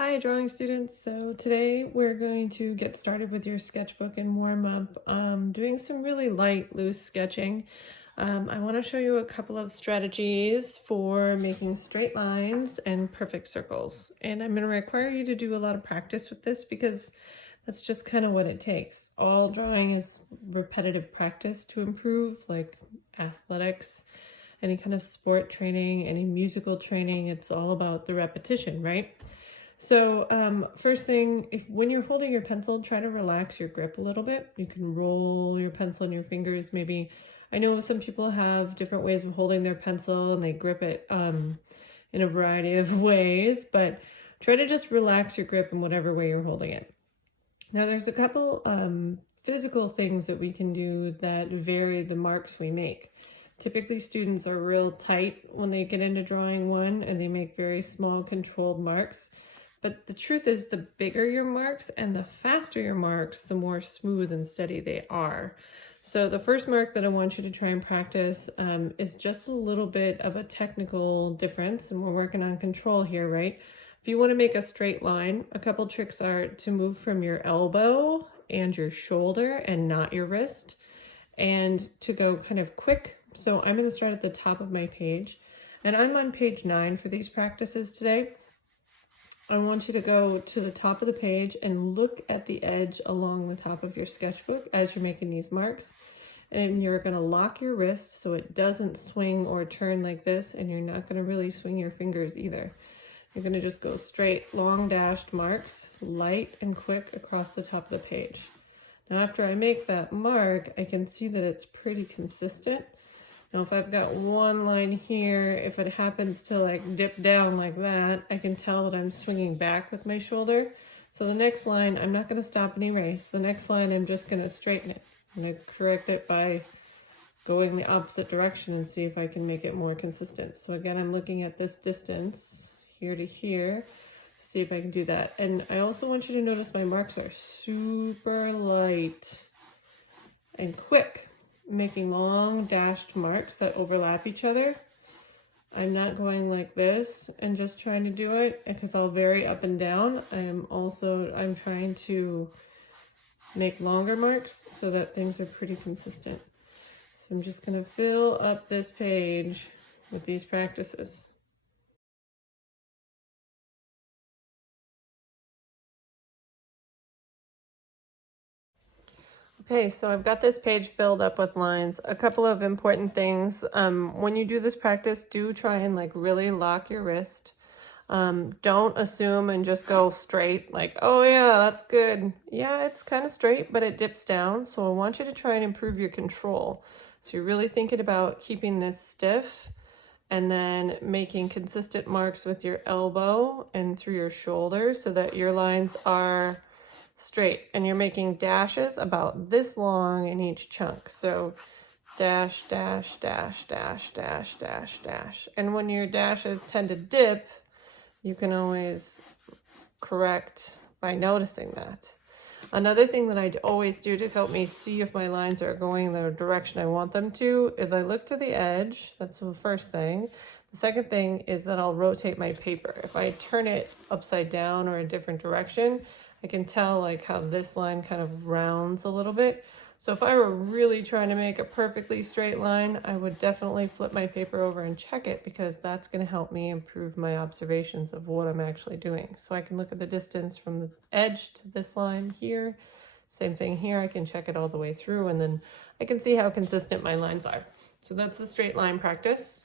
Hi, drawing students. So today we're going to get started with your sketchbook and warm up, doing some really light, loose sketching. I want to show you a couple of strategies for making straight lines and perfect circles. And I'm going to require you to do a lot of practice with this because that's just kind of what it takes. All drawing is repetitive practice to improve, like athletics, any kind of sport training, any musical training. It's all about the repetition, right? So first thing, when you're holding your pencil, try to relax your grip a little bit. You can roll your pencil in your fingers. Maybe, I know some people have different ways of holding their pencil and they grip it in a variety of ways, but try to just relax your grip in whatever way you're holding it. Now there's a couple physical things that we can do that vary the marks we make. Typically students are real tight when they get into drawing one and they make very small controlled marks. But the truth is, the bigger your marks and the faster your marks, the more smooth and steady they are. So the first mark that I want you to try and practice is just a little bit of a technical difference, and we're working on control here, right? If you want to make a straight line, a couple tricks are to move from your elbow and your shoulder and not your wrist, and to go kind of quick. So I'm going to start at the top of my page, and I'm on page 9 for these practices today. I want you to go to the top of the page and look at the edge along the top of your sketchbook as you're making these marks. And you're going to lock your wrist so it doesn't swing or turn like this, and you're not going to really swing your fingers either. You're going to just go straight, long dashed marks, light and quick across the top of the page. Now after I make that mark, I can see that it's pretty consistent. Now if I've got one line here, if it happens to like dip down like that, I can tell that I'm swinging back with my shoulder. So the next line, I'm not going to stop and erase. The next line, I'm just going to straighten it. I'm going to correct it by going the opposite direction and see if I can make it more consistent. So again, I'm looking at this distance here to here, see if I can do that. And I also want you to notice my marks are super light and quick, making long dashed marks that overlap each other. I'm not going like this and just trying to do it because I'll vary up and down. I'm trying to make longer marks so that things are pretty consistent. So I'm just going to fill up this page with these practices. Okay, so I've got this page filled up with lines. A couple of important things. When you do this practice, do try and like really lock your wrist. Don't assume and just go straight like, oh yeah, that's good. Yeah, it's kind of straight, but it dips down. So I want you to try and improve your control. So you're really thinking about keeping this stiff and then making consistent marks with your elbow and through your shoulder so that your lines are straight, and you're making dashes about this long in each chunk. So dash, dash, dash, dash, dash, dash, dash. And when your dashes tend to dip, you can always correct by noticing that. Another thing that I always do to help me see if my lines are going the direction I want them to is I look to the edge. That's the first thing. The second thing is that I'll rotate my paper. If I turn it upside down or a different direction, I can tell like how this line kind of rounds a little bit. So if I were really trying to make a perfectly straight line, I would definitely flip my paper over and check it, because that's going to help me improve my observations of what I'm actually doing. So I can look at the distance from the edge to this line here. Same thing here, I can check it all the way through, and then I can see how consistent my lines are. So that's the straight line practice.